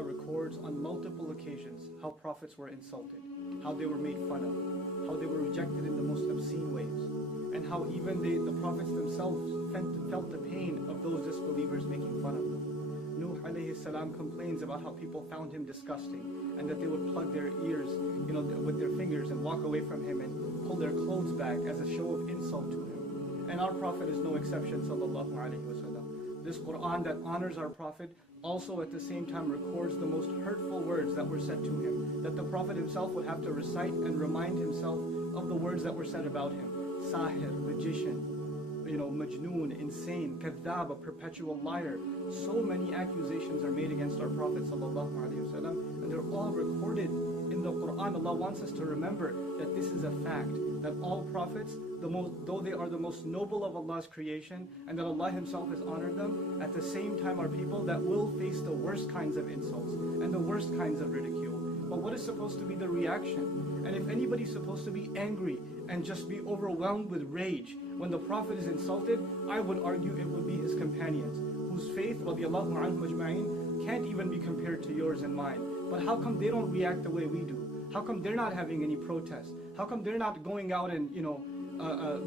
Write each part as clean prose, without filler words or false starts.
Allah records on multiple occasions how prophets were insulted, how they were made fun of, how they were rejected in the most obscene ways, and how even the prophets themselves felt the pain of those disbelievers making fun of them. Nuh alayhi salam complains about how people found him disgusting, and that they would plug their ears, with their fingers and walk away from him and pull their clothes back as a show of insult to him. And our Prophet is no exception, sallallahu alaihi wasallam. This Quran that honors our Prophet also at the same time records the most hurtful words that were said to him, that the Prophet himself would have to recite and remind himself of the words that were said about him. Sahir, magician, majnoon, insane, kadhab, a perpetual liar. So many accusations are made against our Prophet sallallahu alaihi wasallam, and they're all recorded in the Quran. Allah wants us to remember that this is a fact, that all prophets, though they are the most noble of Allah's creation, and that Allah Himself has honored them, at the same time are people that will face the worst kinds of insults and the worst kinds of ridicule. But what is supposed to be the reaction? And if anybody's supposed to be angry and just be overwhelmed with rage when the Prophet is insulted, I would argue it would be his companions, whose faith, radiallahu anhum ajma'in, can't even be compared to yours and mine. But how come they don't react the way we do? How come they're not having any protests? How come they're not going out and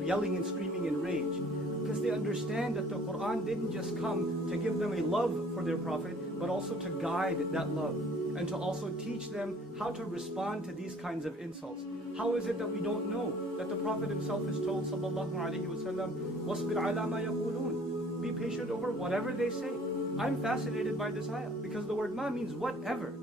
yelling and screaming in rage? Because they understand that the Quran didn't just come to give them a love for their Prophet, but also to guide that love, and to also teach them how to respond to these kinds of insults. How is it that we don't know that the Prophet himself is told, sallallahu alaihi wasallam, وَاصْبِرْ عَلَى مَا يَقُولُونَ, be patient over whatever they say. I'm fascinated by this ayah, because the word ma means whatever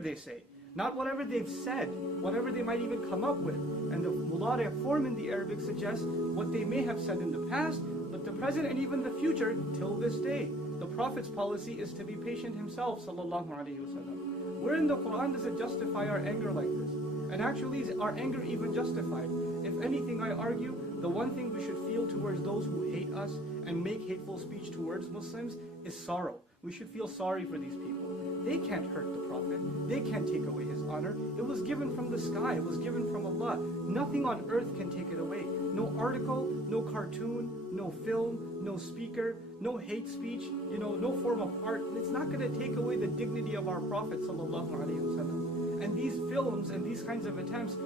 they say. Not whatever they've said, whatever they might even come up with. And the mudari' form in the Arabic suggests what they may have said in the past, but the present and even the future till this day. The Prophet's policy is to be patient himself, sallallahu alaihi wasallam. Where in the Quran does it justify our anger like this? And actually, is our anger even justified? If anything, I argue, the one thing we should feel towards those who hate us and make hateful speech towards Muslims is sorrow. We should feel sorry for these people. They can't hurt the Prophet. They can't take away his honor. It was given from the sky. It was given from Allah. Nothing on earth can take it away. No article, no cartoon, no film, no speaker, no hate speech, no form of art. It's not going to take away the dignity of our Prophet sallallahu alaihi wasallam. And these films and these kinds of attempts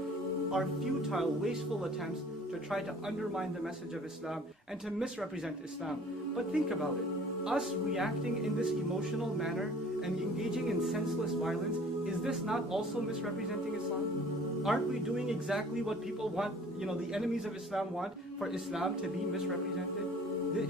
are futile, wasteful attempts to try to undermine the message of Islam and to misrepresent Islam. But think about it. Us reacting in this emotional manner and engaging in senseless violence, is this not also misrepresenting Islam? Aren't we doing exactly what people want, the enemies of Islam want, for Islam to be misrepresented?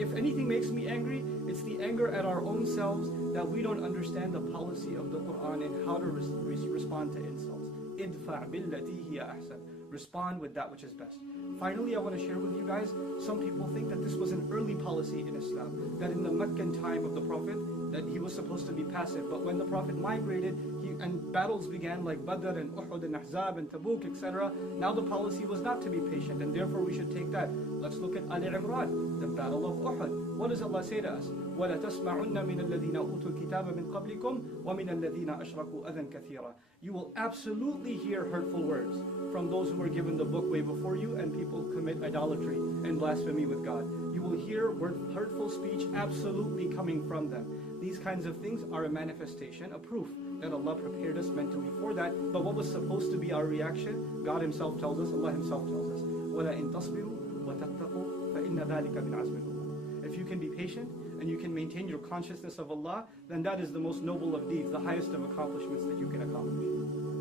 If anything makes me angry, it's the anger at our own selves that we don't understand the policy of the Quran and how to respond to insults. Idfa' billati hiya ahsan. Respond with that which is best. Finally, I want to share with you guys, some people think that this was an early policy in Islam, that in the Meccan time of the Prophet, that he was supposed to be passive. But when the Prophet migrated, and battles began like Badr and Uhud and Ahzab and Tabuk, etc., now the policy was not to be patient, and therefore we should take that. Let's look at Ali Imran, the battle of Uhud. What does Allah say to us? وَلَا تَسْمَعُنَّ مِنَ الَّذِينَ أُوتُوا الْكِتَابَ مِنْ قَبْلِكُمْ وَمِنَ الَّذِينَ أَشْرَكُوا أَذًى كَثِيرًا. You will absolutely hear hurtful words from those who were given the book way before you, and people who commit idolatry and blasphemy with God. You will hear hurtful speech absolutely coming from them. These kinds of things are a manifestation, a proof that Allah prepared us mentally for that. But what was supposed to be our reaction, God Himself tells us, Allah Himself tells us, وَلَئِن تَصْبِرُوا وَتَتَّقُوا فَإِنَّ ذَلِكَ مِنْ عَزْمِ الْأُمُورِ. If you can be patient and you can maintain your consciousness of Allah, then that is the most noble of deeds, the highest of accomplishments that you can accomplish.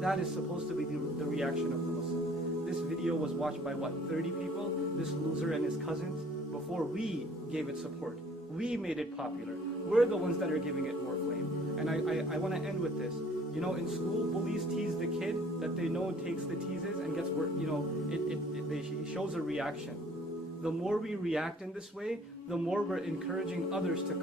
That is supposed to be the reaction of the Muslim. This video was watched by 30 people, this loser and his cousins, before we gave it support. We made it popular. We're the ones that are giving it more flame. And I want to end with this. In school, bullies tease the kid that they know takes the teases and gets work. It shows a reaction. The more we react in this way, the more we're encouraging others to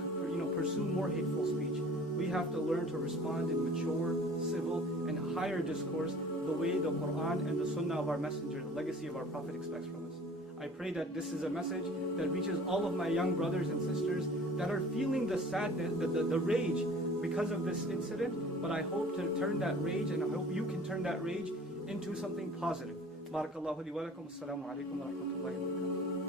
pursue more hateful speech. We have to learn to respond in mature, civil, and higher discourse the way the Quran and the Sunnah of our Messenger, the legacy of our Prophet, expects from us. I pray that this is a message that reaches all of my young brothers and sisters that are feeling the sadness, the rage because of this incident, but I hope to turn that rage, and I hope you can turn that rage into something positive. Barakallahu li wa lakum. Assalamu alaikum wa rahmatullahi wa barakatuh.